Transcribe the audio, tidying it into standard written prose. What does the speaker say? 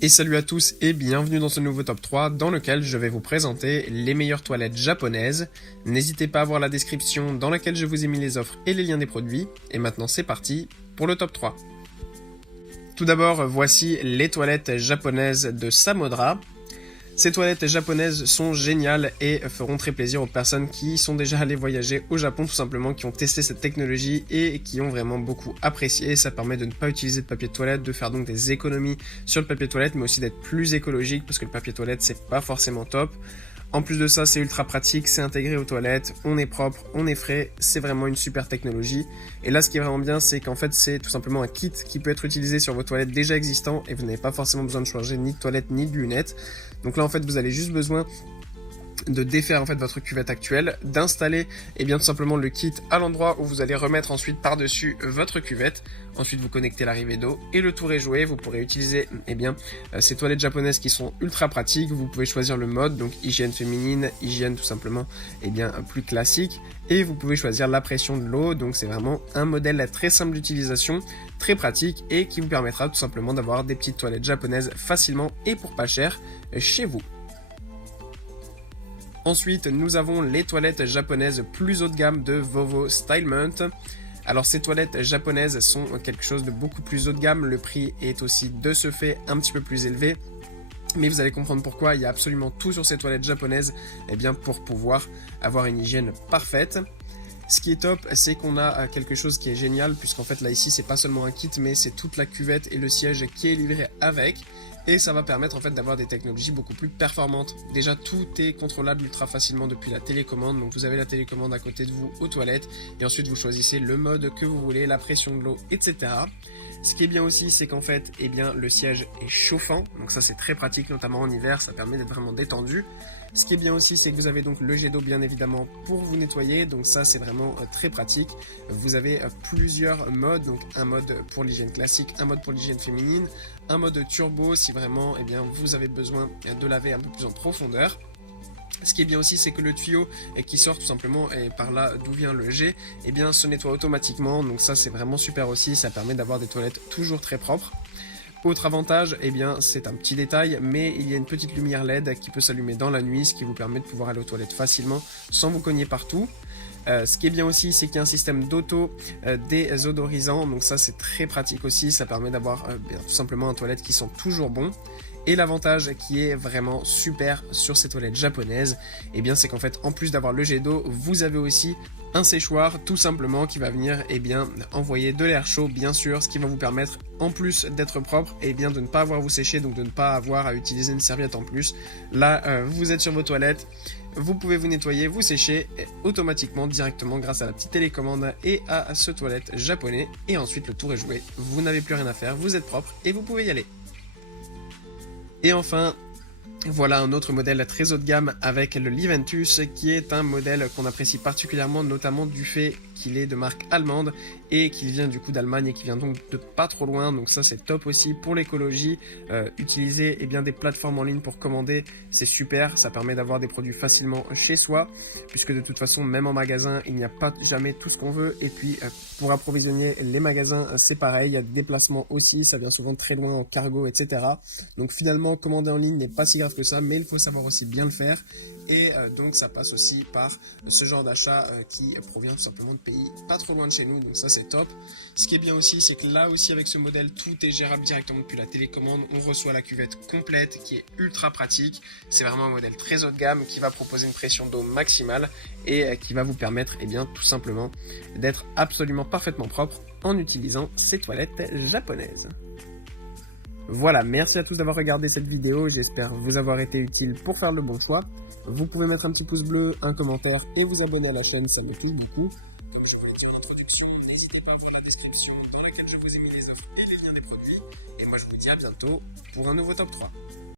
Et salut à tous et bienvenue dans ce nouveau top 3 dans lequel je vais vous présenter les meilleures toilettes japonaises. N'hésitez pas à voir la description dans laquelle je vous ai mis les offres et les liens des produits. Et maintenant c'est parti pour le top 3. Tout d'abord, voici les toilettes japonaises de Samodra. Ces toilettes japonaises sont géniales et feront très plaisir aux personnes qui sont déjà allées voyager au Japon tout simplement, qui ont testé cette technologie et qui ont vraiment beaucoup apprécié. Ça permet de ne pas utiliser de papier de toilette, de faire donc des économies sur le papier de toilette, mais aussi d'être plus écologique parce que le papier de toilette c'est pas forcément top. En plus de ça, c'est ultra pratique, c'est intégré aux toilettes, on est propre, on est frais, c'est vraiment une super technologie. Et là, ce qui est vraiment bien, c'est qu'en fait, c'est tout simplement un kit qui peut être utilisé sur vos toilettes déjà existants et vous n'avez pas forcément besoin de changer ni de toilette ni de lunettes. Donc là, en fait, vous avez juste besoin de défaire en fait votre cuvette actuelle, d'installer tout simplement le kit à l'endroit où vous allez remettre ensuite par-dessus votre cuvette. Ensuite vous connectez l'arrivée d'eau et le tour est joué. Vous pourrez utiliser ces toilettes japonaises qui sont ultra pratiques. Vous pouvez choisir le mode, donc hygiène féminine, hygiène tout simplement plus classique, et vous pouvez choisir la pression de l'eau. Donc c'est vraiment un modèle très simple d'utilisation, très pratique et qui vous permettra tout simplement d'avoir des petites toilettes japonaises facilement et pour pas cher chez vous. Ensuite, nous avons les toilettes japonaises plus haut de gamme de Vovo Stylement. Alors ces toilettes japonaises sont quelque chose de beaucoup plus haut de gamme, le prix est aussi de ce fait un petit peu plus élevé. Mais vous allez comprendre pourquoi, il y a absolument tout sur ces toilettes japonaises pour pouvoir avoir une hygiène parfaite. Ce qui est top, c'est qu'on a quelque chose qui est génial, puisqu'en fait là ici c'est pas seulement un kit, mais c'est toute la cuvette et le siège qui est livré avec. Et ça va permettre en fait d'avoir des technologies beaucoup plus performantes. Déjà tout est contrôlable ultra facilement depuis la télécommande, donc vous avez la télécommande à côté de vous aux toilettes, et ensuite vous choisissez le mode que vous voulez, la pression de l'eau, etc. Ce qui est bien aussi, c'est qu'en fait, le siège est chauffant, donc ça c'est très pratique, notamment en hiver, ça permet d'être vraiment détendu. Ce qui est bien aussi, c'est que vous avez donc le jet d'eau bien évidemment pour vous nettoyer, donc ça c'est vraiment très pratique. Vous avez plusieurs modes, donc un mode pour l'hygiène classique, un mode pour l'hygiène féminine, un mode turbo si vraiment vous avez besoin de laver un peu plus en profondeur. Ce qui est bien aussi, c'est que le tuyau qui sort tout simplement par là d'où vient le jet, se nettoie automatiquement, donc ça c'est vraiment super aussi, ça permet d'avoir des toilettes toujours très propres. Autre avantage, c'est un petit détail, mais il y a une petite lumière LED qui peut s'allumer dans la nuit, ce qui vous permet de pouvoir aller aux toilettes facilement sans vous cogner partout. Ce qui est bien aussi, c'est qu'il y a un système désodorisant, donc ça c'est très pratique aussi, ça permet d'avoir tout simplement un toilette qui sent toujours bon. Et l'avantage qui est vraiment super sur ces toilettes japonaises, c'est qu'en fait, en plus d'avoir le jet d'eau, vous avez aussi un séchoir tout simplement qui va venir envoyer de l'air chaud bien sûr, ce qui va vous permettre en plus d'être propre de ne pas avoir à vous sécher, donc de ne pas avoir à utiliser une serviette en plus. Là vous êtes sur vos toilettes, vous pouvez vous nettoyer, vous sécher automatiquement directement grâce à la petite télécommande et à ce toilette japonais, et ensuite le tour est joué, vous n'avez plus rien à faire, vous êtes propre et vous pouvez y aller. Et enfin, voilà un autre modèle très haut de gamme avec le Liventus, qui est un modèle qu'on apprécie particulièrement, notamment du fait qu'il est de marque allemande et qu'il vient du coup d'Allemagne et qui vient donc de pas trop loin, donc ça c'est top aussi pour l'écologie. Utiliser des plateformes en ligne pour commander, c'est super, ça permet d'avoir des produits facilement chez soi, puisque de toute façon même en magasin il n'y a pas jamais tout ce qu'on veut, et puis pour approvisionner les magasins c'est pareil, il y a des déplacements aussi, ça vient souvent très loin en cargo, etc. Donc finalement commander en ligne n'est pas si grave que ça, mais il faut savoir aussi bien le faire, et donc ça passe aussi par ce genre d'achat qui provient tout simplement de pays pas trop loin de chez nous, donc ça c'est top. Ce qui est bien aussi, c'est que là aussi avec ce modèle, tout est gérable directement depuis la télécommande, on reçoit la cuvette complète qui est ultra pratique. C'est vraiment un modèle très haut de gamme qui va proposer une pression d'eau maximale et qui va vous permettre tout simplement d'être absolument parfaitement propre en utilisant ces toilettes japonaises. Voilà, merci à tous d'avoir regardé cette vidéo, j'espère vous avoir été utile pour faire le bon choix. Vous pouvez mettre un petit pouce bleu, un commentaire et vous abonner à la chaîne, ça me touche beaucoup. Comme je vous l'ai dit en introduction, n'hésitez pas à voir la description dans laquelle je vous ai mis les offres et les liens des produits. Et moi je vous dis à bientôt pour un nouveau top 3.